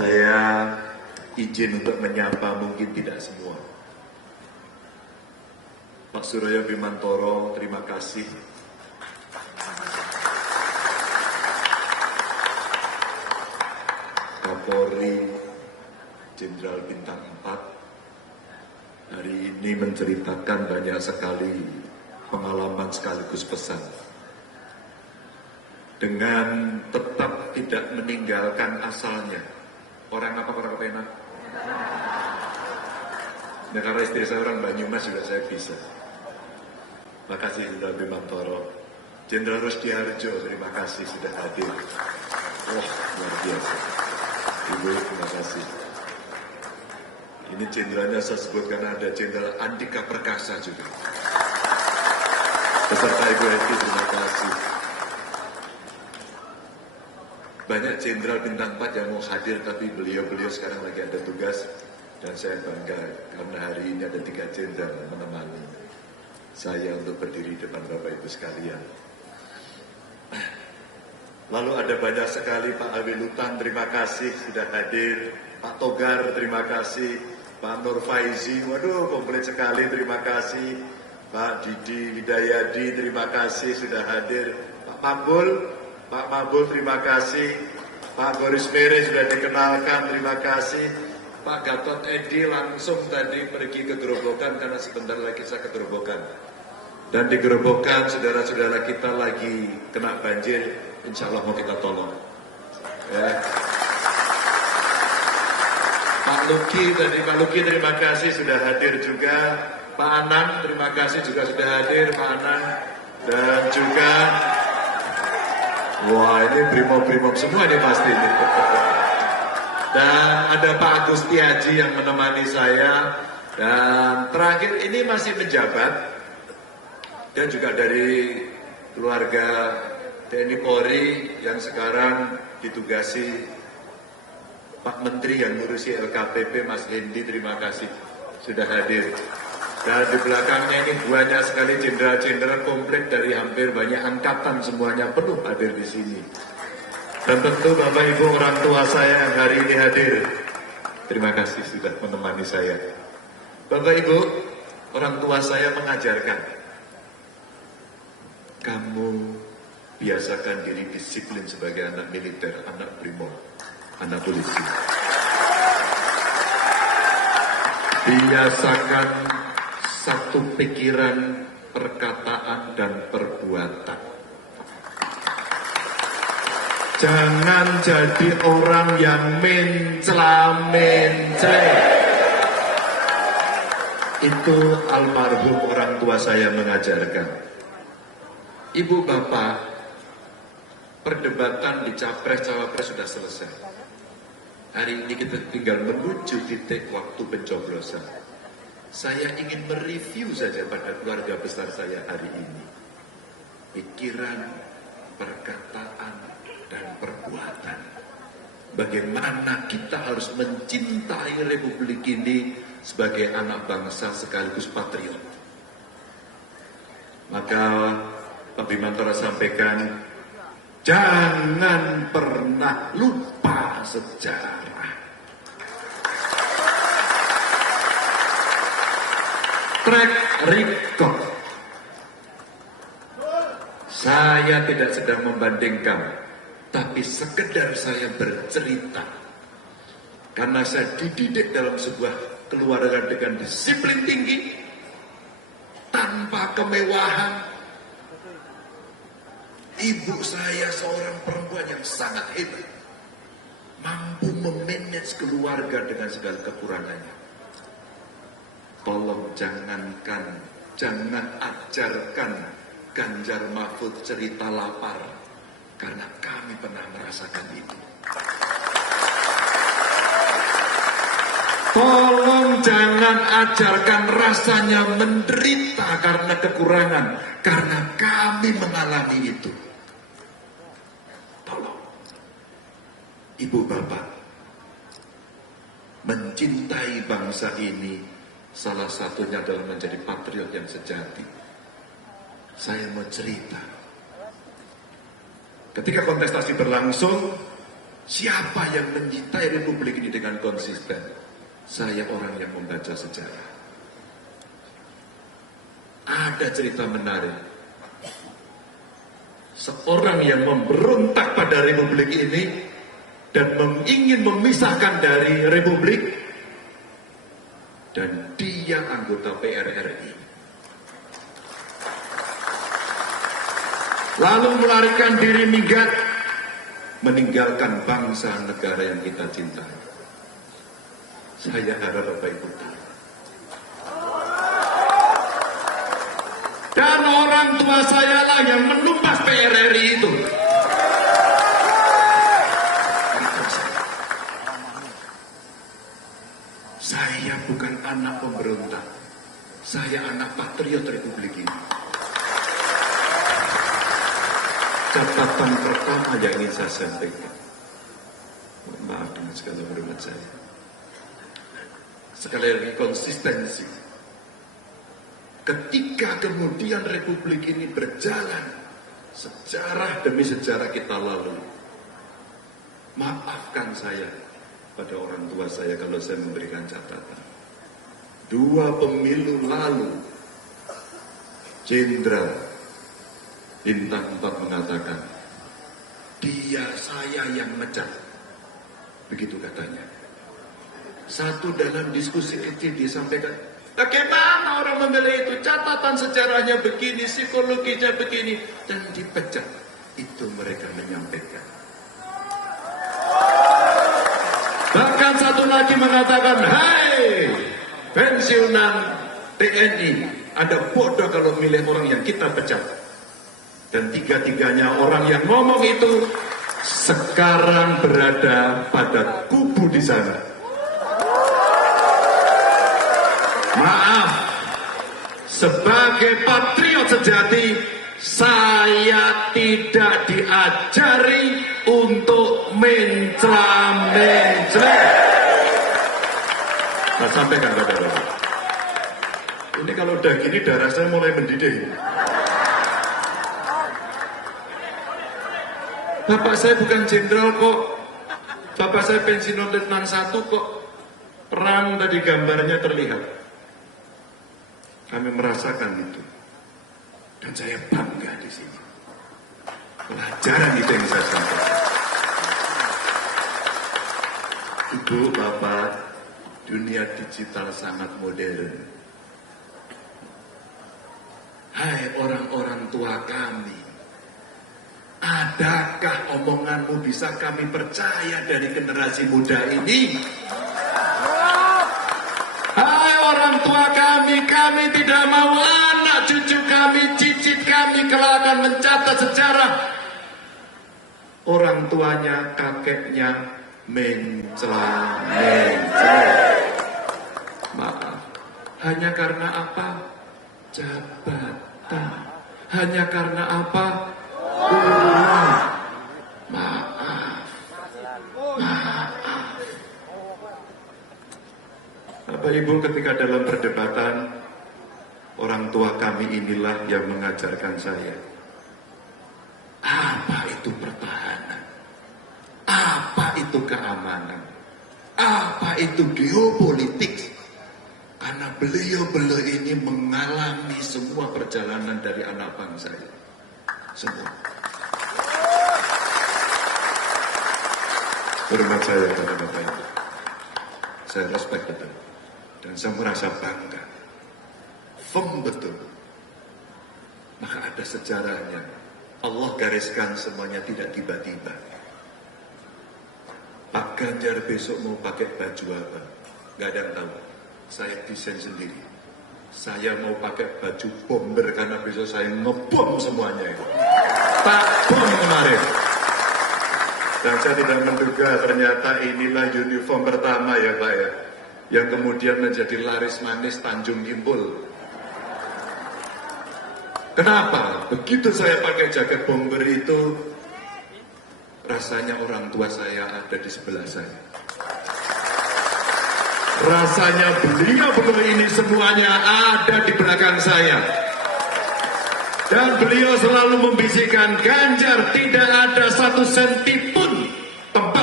Saya izin untuk menyapa mungkin tidak semua. Pak Suryo Bimantoro, terima kasih. Kapolri Jenderal Bintang 4 hari ini menceritakan banyak sekali pengalaman sekaligus pesan. Dengan tetap tidak meninggalkan asalnya. Orang apa orang Kepenak? Nah, karena istri saya orang Banyumas juga saya bisa. Makasih Jenderal Bimantoro. Jenderal Rusdiharjo, terima kasih sudah hadir. Wah, luar biasa. Ibu, terima kasih. Ini jenderalnya saya sebut karena ada Jenderal Andika Perkasa juga. Beserta Ibu Heti, terima kasih. Banyak jenderal bintang 4 yang mau hadir, tapi beliau sekarang lagi ada tugas. Dan saya bangga karena hari ini ada 3 jenderal menemani saya untuk berdiri depan Bapak Ibu sekalian. Lalu ada banyak sekali Pak Awi Lutan, terima kasih sudah hadir. Pak Togar, terima kasih. Pak Nur Faizi, waduh komplit sekali, terima kasih. Pak Didi Widayadi, terima kasih sudah hadir. Pak Mabul, terima kasih. Pak Boris Mere sudah dikenalkan, terima kasih. Pak Gatot Edi langsung tadi pergi ke Gerobokan karena sebentar lagi saya ke Gerobokan. Dan di Gerobokan saudara-saudara kita lagi kena banjir, insya Allah mau kita tolong. Ya. Pak Luki terima kasih sudah hadir juga. Pak Anang terima kasih juga sudah hadir, Pak Anang. Dan juga wah, ini brimob semua nih pasti. Dan ada Pak Agusti Haji yang menemani saya. Dan terakhir ini masih menjabat. Dan juga dari keluarga TNI Polri yang sekarang ditugasi Pak Menteri yang ngurusi LKPP, Mas Hendi, terima kasih sudah hadir. Dan di belakangnya ini banyak sekali jenderal-jenderal komplit dari hampir banyak angkatan, semuanya penuh hadir di sini. Dan tentu Bapak Ibu orang tua saya yang hari ini hadir, terima kasih sudah menemani saya. Bapak Ibu orang tua saya mengajarkan, kamu biasakan diri disiplin sebagai anak militer, anak brimob, anak polisi. Biasakan satu pikiran, perkataan, dan perbuatan. Jangan jadi orang yang mencela-mencela. Itu almarhum orang tua saya mengajarkan. Ibu bapak, perdebatan di Capres-Cawapres sudah selesai. Hari ini kita tinggal menuju titik waktu pencoblosan. Saya ingin mereview saja pada keluarga besar saya hari ini. Pikiran, perkataan, dan perbuatan. Bagaimana kita harus mencintai Republik ini sebagai anak bangsa sekaligus patriot. Maka Pak Bimantoro sampaikan, jangan pernah lupa sejarah. Track record. Saya tidak sedang membandingkan, tapi sekedar saya bercerita. Karena saya dididik dalam sebuah keluarga dengan disiplin tinggi, tanpa kemewahan. Ibu saya seorang perempuan yang sangat hebat, mampu memanage keluarga dengan segala kekurangannya. Tolong jangan ajarkan Ganjar Mahfud cerita lapar, karena kami pernah merasakan itu. Tolong jangan ajarkan rasanya menderita karena kekurangan, karena kami mengalami itu. Tolong, ibu bapak, mencintai bangsa ini salah satunya adalah menjadi patriot yang sejati. Saya mau cerita. Ketika kontestasi berlangsung, Siapa yang mencintai Republik ini dengan konsisten? Saya orang yang membaca sejarah. Ada cerita menarik. Seorang yang memberontak pada Republik ini dan ingin memisahkan dari Republik, dan dia anggota PRRI. Lalu melarikan diri minggat, meninggalkan bangsa negara yang kita cintai. Saya harap Bapak Ibu tahu. Dan orang tua saya lah yang menumpas PRRI itu. Saya bukan anak pemberontak. Saya anak patriot Republik ini. Catatan pertama yang ingin saya sampaikan. Maaf dengan segala hormat saya. Sekali lagi konsistensi. Ketika kemudian Republik ini berjalan, sejarah demi sejarah kita lalui. Maafkan saya pada orang tua saya kalau saya memberikan catatan. 2 pemilu lalu, Jenderal Bintang 4 mengatakan, dia saya yang mecat. Begitu katanya. Satu dalam diskusi kecil disampaikan, bagaimana orang memilih itu? Catatan sejarahnya begini, psikologinya begini, dan dipecat. Itu mereka menyampaikan. Bahkan satu lagi mengatakan, hai pensiunan TNI, Anda bodoh kalau milih orang yang kita pecat. Dan tiga-tiganya orang yang ngomong itu sekarang berada pada kubu di sana. Maaf, sebagai patriot sejati, saya tidak diajari untuk mencela-mencela. Nah, sampaikan kepada Bapak. Ini kalau udah gini darah saya mulai mendidih. Bapak saya bukan jenderal kok. Bapak saya pensiunan letnan 1 kok. Perang tadi gambarnya terlihat. Kami merasakan itu. Dan saya bangga di sini. Pelajaran itu yang saya sampaikan. Ibu, Bapak, dunia digital sangat modern. Hai orang-orang tua kami. Adakah omonganmu bisa kami percaya dari generasi muda ini? Hai orang tua kami tidak mau anak cucu kami, cicit kami kelak akan mencatat sejarah. Orang tuanya, kakeknya mencela-mencela. Maaf, hanya karena apa? Jabatan. Hanya karena apa? Maaf. Bapak Ibu, ketika dalam perdebatan, orang tua kami inilah yang mengajarkan saya. Apa itu pertahanan? Apa itu keamanan? Apa itu geopolitik? Karena beliau ini mengalami semua perjalanan dari anak bangsa ini. Semua. Hormat saya kepada Bapak Ibu. Saya respect betul. Dan saya merasa bangga. Firm betul. Maka ada sejarahnya. Allah gariskan semuanya tidak tiba-tiba. Pak Ganjar besok mau pakai baju apa? Gak ada yang tahu. Saya desain sendiri. Saya mau pakai baju bomber karena besok saya ngebom semuanya itu. Tak bom kemarin. Dan saya tidak menduga ternyata inilah uniform pertama ya Pak ya. Yang kemudian menjadi laris manis Tanjung Kimpul. Kenapa? Begitu saya pakai jaket bomber itu, rasanya orang tua saya ada di sebelah saya. Rasanya beliau ini semuanya ada di belakang saya. Dan beliau selalu membisikkan, Ganjar, tidak ada 1 senti pun tempat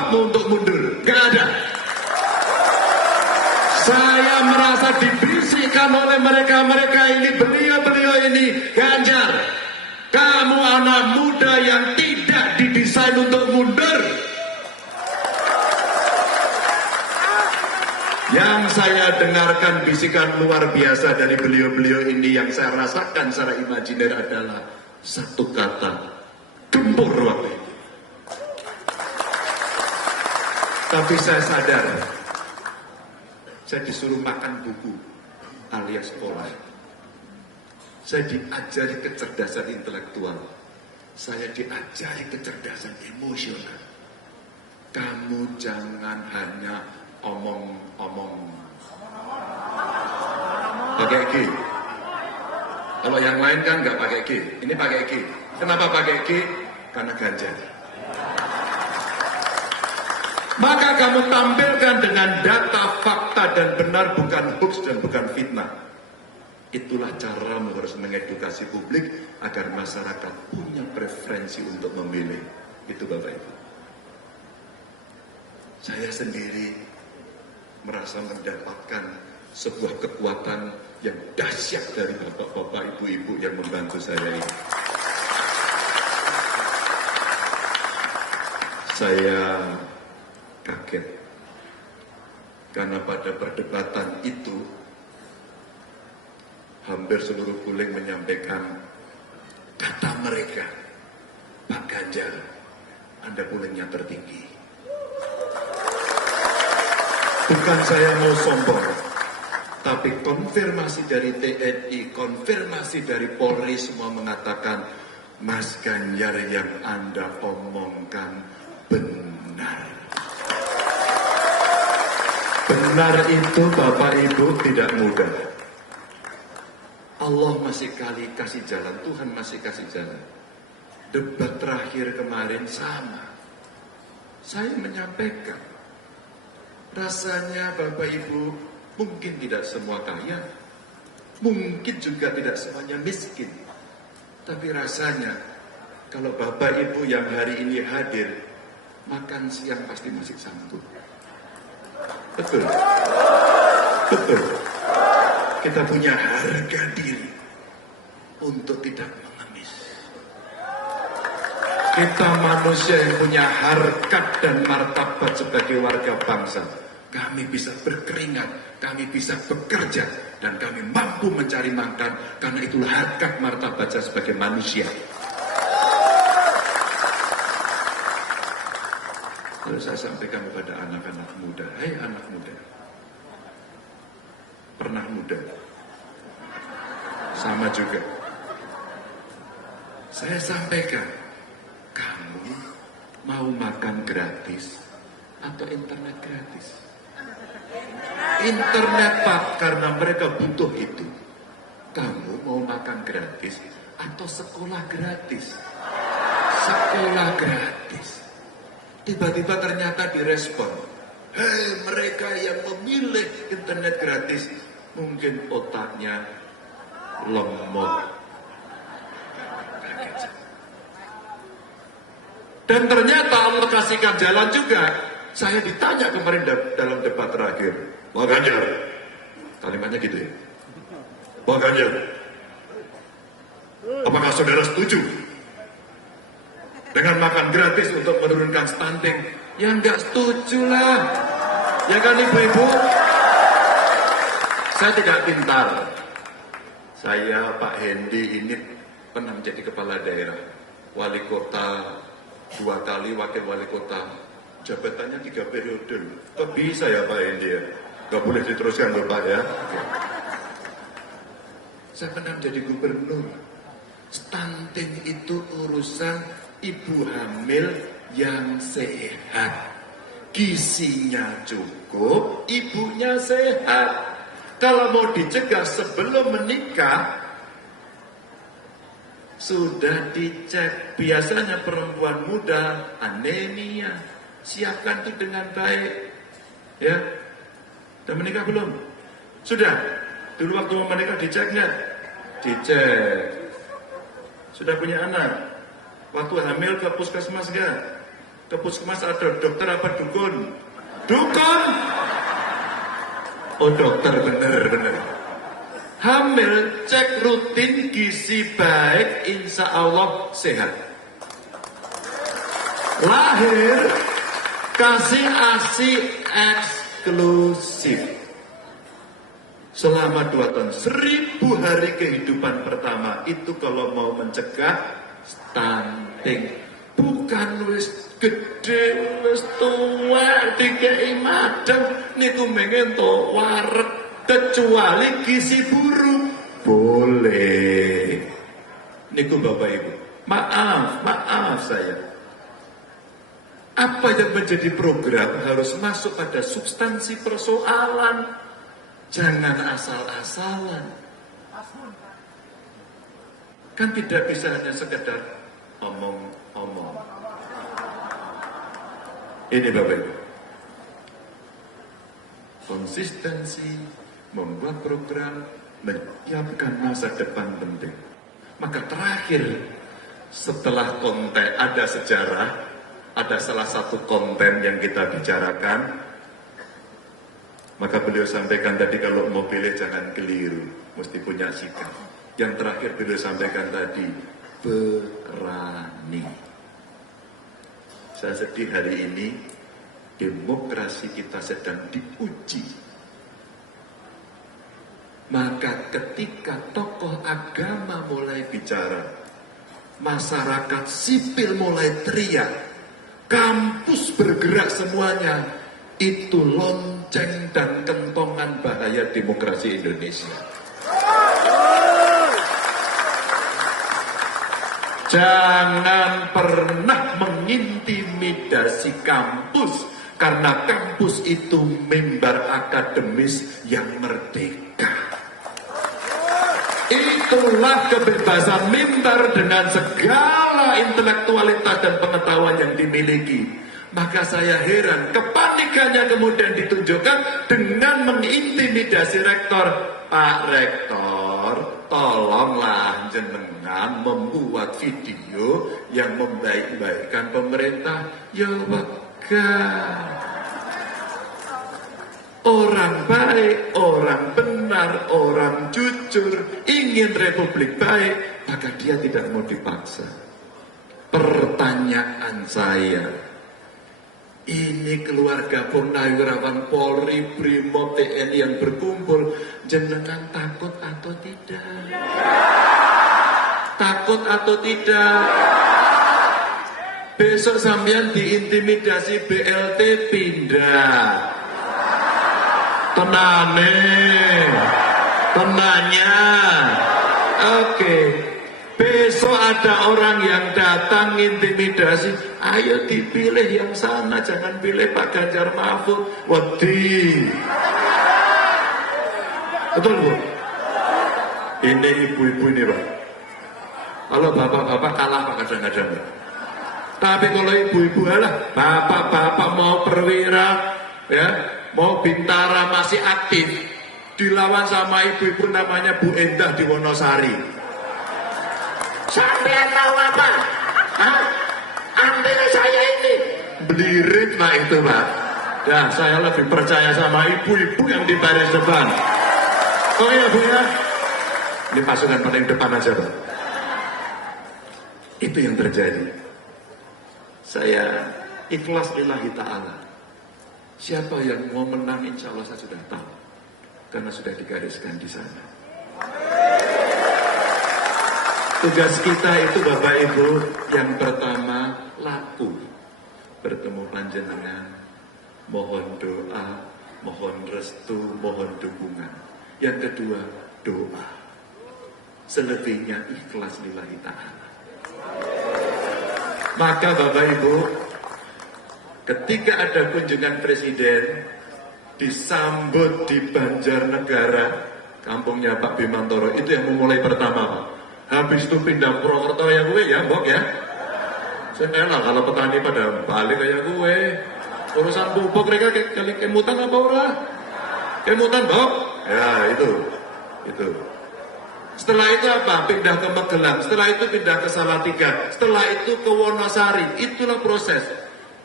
hakmu untuk mundur. Gak ada. Saya merasa dibisikkan oleh mereka ini, beliau ini, Ganjar, kamu anak muda yang tidak didesain untuk mundur. Yang saya dengarkan bisikan luar biasa dari beliau ini, yang saya rasakan secara imajiner adalah satu kata, gempur waktu itu. Tapi saya sadar, saya disuruh makan buku alias sekolah. Saya diajari kecerdasan intelektual. Saya diajari kecerdasan emosional. Kamu jangan hanya omong-omong. Pakai G. Kalau yang lain kan nggak pakai G. Ini pakai G. Kenapa pakai G? Karena Ganjar. Maka kamu tampilkan dengan data, fakta, dan benar, bukan hoax dan bukan fitnah. Itulah caramu harus mengedukasi publik agar masyarakat punya preferensi untuk memilih. Itu Bapak Ibu. Saya sendiri merasa mendapatkan sebuah kekuatan yang dahsyat dari bapak-bapak, ibu-ibu yang membantu saya ini. Saya kaget karena pada perdebatan itu hampir seluruh guling menyampaikan kata mereka, Pak Ganjar, Anda gulingnya tertinggi. Bukan saya mau sombong, tapi konfirmasi dari TNI, konfirmasi dari Polri semua mengatakan, Mas Ganjar yang Anda omongkan benar. Benar itu Bapak Ibu tidak mudah. Allah masih kasih jalan, Tuhan masih kasih jalan. Debat terakhir kemarin sama. Saya menyampaikan, rasanya Bapak Ibu mungkin tidak semua kaya, mungkin juga tidak semuanya miskin. Tapi rasanya kalau Bapak Ibu yang hari ini hadir, makan siang pasti masih sanggup. Betul. Betul. Kita punya harga diri untuk tidak mengemis. Kita manusia yang punya harkat dan martabat sebagai warga bangsa. Kami bisa berkeringat, kami bisa bekerja, dan kami mampu mencari makan, karena itulah harkat martabat saya sebagai manusia. Lalu saya sampaikan kepada anak-anak muda, hai anak muda, pernah muda, sama juga. Saya sampaikan, kamu mau makan gratis atau internet gratis? Internet Pak, karena mereka butuh itu. Kamu mau makan gratis atau sekolah gratis? Sekolah gratis. Tiba-tiba ternyata direspon, hei mereka yang memilih internet gratis, mungkin otaknya lemot. Dan ternyata Allah kasihkan jalan juga. Saya ditanya kemarin dalam debat terakhir, Pak Ganjar, kalimatnya gitu ya, Pak Ganjar, apakah saudara setuju dengan makan gratis untuk menurunkan stunting? Ya nggak setuju lah, ya kan ibu-ibu? Saya tidak pintar. Saya Pak Hendi ini pernah menjadi kepala daerah, wali kota 2 kali, wakil wali kota, jabatannya 3 periode. Kok bisa ya Pak Hendi ya? Gak boleh diteruskan loh Pak ya. Oke. Saya pernah menjadi gubernur. Stunting itu urusan ibu hamil yang sehat, gizinya cukup, ibunya sehat. Kalau mau dicegah sebelum menikah, sudah dicek. Biasanya perempuan muda anemia, siapkan itu dengan baik. Ya, udah menikah belum? Sudah. Dulu waktu mau menikah dicek nggak? Dicek. Sudah punya anak? Waktu hamil ke puskesmas nggak? Ke puskesmas ada dokter apa dukun? Dukun! Oh dokter, bener. Hamil, cek rutin, gizi baik, insya Allah sehat. Lahir, kasih ASI eksklusif. Selama 2 tahun, 1000 hari kehidupan pertama, itu kalau mau mencegah stunting. Bukan wis gede, wis tua, dikei madang, niku mengen to wareg. Kecuali gizi buruk boleh. Niku Bapak Ibu, maaf saya. Apa yang menjadi program harus masuk pada substansi persoalan. Jangan asal-asalan. Kan tidak bisa hanya sekedar omong-omong. Ini Bapak Ibu, konsistensi membuat program, menyiapkan masa depan penting. Maka terakhir, setelah konten, ada sejarah, ada salah satu konten yang kita bicarakan, maka beliau sampaikan tadi kalau mau pilih jangan keliru, mesti punya sikap. Yang terakhir beliau sampaikan tadi, berani. Saya sedih hari ini, demokrasi kita sedang diuji. Maka ketika tokoh agama mulai bicara, masyarakat sipil mulai teriak, kampus bergerak semuanya, itu lonceng dan kentongan bahaya demokrasi Indonesia. Jangan pernah mengintimidasi kampus, karena kampus itu mimbar akademis yang merdeka. Itulah kebebasan mimbar dengan segala intelektualitas dan pengetahuan yang dimiliki. Maka saya heran kepanikannya kemudian ditunjukkan dengan mengintimidasi rektor. Pak Rektor, tolonglah jenengan membuat video yang membaik-baikkan pemerintah. Ya Pak, orang baik, orang benar, orang jujur, ingin republik baik, maka dia tidak mau dipaksa. Pertanyaan saya, ini keluarga Purnawirawan Polri, Brimob, TNI yang berkumpul, jenengan takut atau tidak? Takut atau tidak? Besok sampean diintimidasi BLT pindah. Tenanya. Oke. Besok ada orang yang datang intimidasi, ayo dipilih yang sana, jangan pilih Pak Ganjar Mahfud. Wedi. Betul Bu? Ini ibu-ibu ini Pak. Kalau bapak-bapak kalah Pak kadang-kadang. Tapi kalau ibu-ibu alah, bapak-bapak mau perwira, ya, mau bintara masih aktif, dilawan sama ibu-ibu namanya Bu Endah di Wonosari. Sampean tahu apa? Hah? Antara saya ini belirit Pak itu Pak. Ya, saya lebih percaya sama ibu-ibu yang di baris depan. Oh iya Bu ya. Ini pasukan paling depan aja Pak. Itu yang terjadi. Saya ikhlas lillahi ta'ala. Siapa yang mau menang insya Allah saya sudah tahu. Karena sudah digariskan di sana. Tugas kita itu Bapak Ibu, yang pertama laku. Bertemu panjenengan, mohon doa, mohon restu, mohon dukungan. Yang kedua, doa. Selebihnya ikhlas lillahi ta'ala. Maka Bapak Ibu, ketika ada kunjungan presiden, disambut di Banjarnegara, kampungnya Pak Bimantoro, itu yang memulai pertama Pak. Habis itu pindah Purwokerto ya gue ya, Mbok ya. Saya enak kalau petani pada balik kayak gue. Urusan pupuk mereka kemutan apa ora? Kemutan, Mbok? Ya, itu. Setelah itu apa? Pindah ke Magelang. Setelah itu pindah ke Salatiga. Setelah itu ke Wonosari. Itulah proses.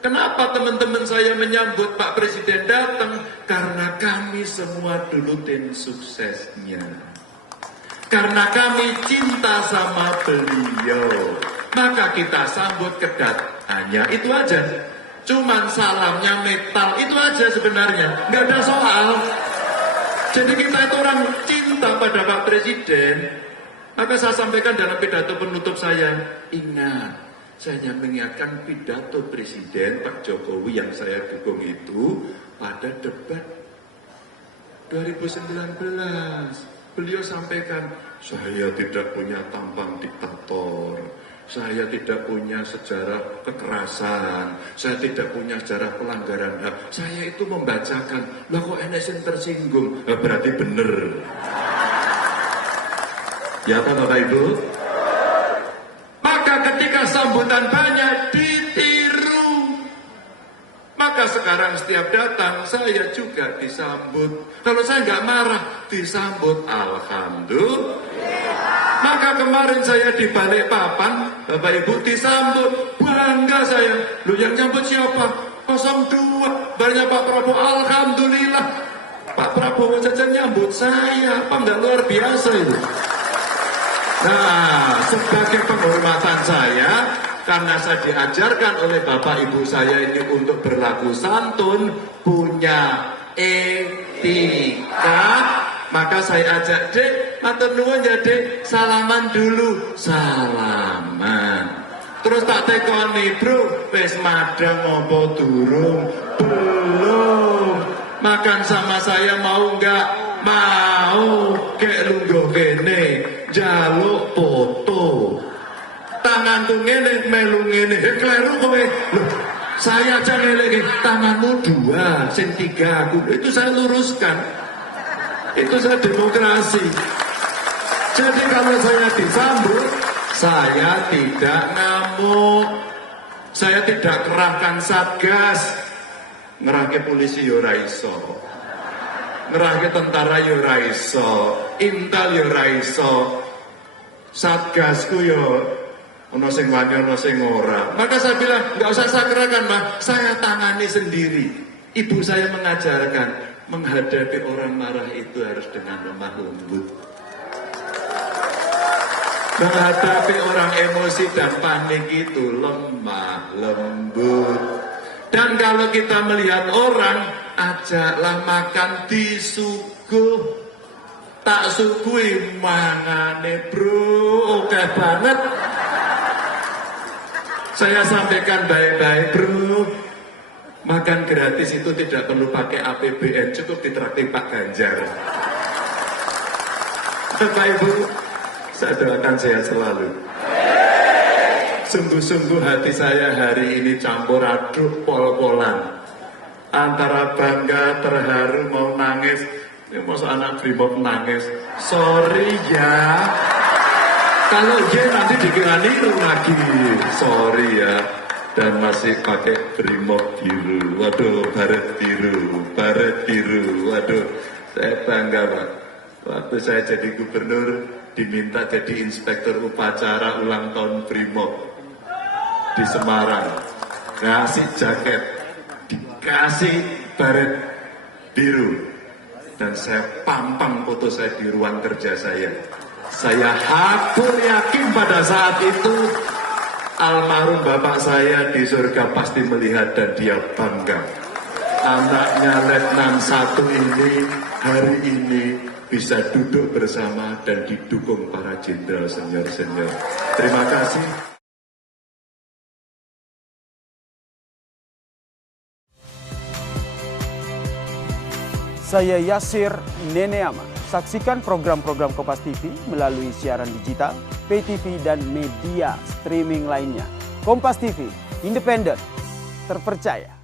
Kenapa teman-teman saya menyambut Pak Presiden datang? Karena kami semua dulu tim suksesnya. Karena kami cinta sama beliau. Maka kita sambut kedatangannya. Itu aja. Cuman salamnya metal. Itu aja sebenarnya. Nggak ada soal. Jadi kita itu orang cinta pada Pak Presiden. Maka saya sampaikan dalam pidato penutup saya. Ingat. Saya hanya mengingatkan pidato Presiden Pak Jokowi yang saya dukung itu pada debat 2019. Beliau sampaikan, saya tidak punya tampang diktator, saya tidak punya sejarah kekerasan, saya tidak punya sejarah pelanggaran HAM. Saya itu membacakan, lah kok NSN tersinggung? Berarti benar. Ya kan Bapak Ibu? Maka ketika sambutan banyak ditiru. Maka sekarang setiap datang saya juga disambut. Kalau saya nggak marah, disambut alhamdulillah. Maka kemarin saya di Balikpapan, Bapak Ibu disambut, bangga saya. Lu yang nyambut siapa? 02, banyak Pak Prabowo, alhamdulillah. Pak Prabowo saja nyambut saya, apa nggak luar biasa itu? Nah, sebagai penghormatan saya, karena saya diajarkan oleh Bapak Ibu saya ini untuk berlaku santun, punya etika, maka saya ajak, Dek, matur nuwun ya Dek, salaman dulu. Salaman. Terus tak tekoni, Bro, wis madang apa durung? Belum. Makan sama saya mau enggak? Mau. Kek lungguh kene, jaluk foto. Tanganku ngene, melu ngene, kleru kowe. Loh, saya aja ngeleke, tanganmu 2, sing 3 aku. Itu saya luruskan. Itu saya demokrasi. Jadi kalau saya disambut, saya tidak ngamuk. Saya tidak kerahkan satgas. Ngerahke polisi yo ora iso. Ngerahke tentara yo ora iso. Intel yo ora iso. Satgasku yo ono sing wani ono sing ora. Maka saya bilang, nggak usah saya kerahkan, Mas. Saya tangani sendiri. Ibu saya mengajarkan, menghadapi orang marah itu harus dengan lemah lembut. Menghadapi orang emosi dan panik itu lemah lembut. Dan kalau kita melihat orang, ajaklah makan disuguh. Tak sugui mangane bro, oke banget. Saya sampaikan baik-baik bro. Makan gratis itu tidak perlu pakai APBN, cukup ditraktir Pak Ganjar. Bapak Ibu, saya doakan sehat selalu. Sungguh-sungguh hati saya hari ini campur aduk pol-polan. Antara bangga, terharu, mau nangis. Ini masa anak Brimob nangis. Sorry ya. Kalau dia nanti dikira niru lagi. Sorry ya. Dan masih pakai Brimob biru. Waduh, baret biru. Waduh, saya bangga Pak. Waktu saya jadi gubernur, diminta jadi inspektur upacara ulang tahun Brimob di Semarang. Kasih jaket, dikasih baret biru. Dan saya pampang foto saya di ruang kerja saya. Saya hakul yakin pada saat itu almarhum bapak saya di surga pasti melihat dan dia bangga. Anaknya Letnan 1 ini hari ini bisa duduk bersama dan didukung para jenderal senior-senior. Terima kasih. Saya Yasir Neneama. Saksikan program-program Kompas TV melalui siaran digital, pay TV, dan media streaming lainnya. Kompas TV, independen, terpercaya.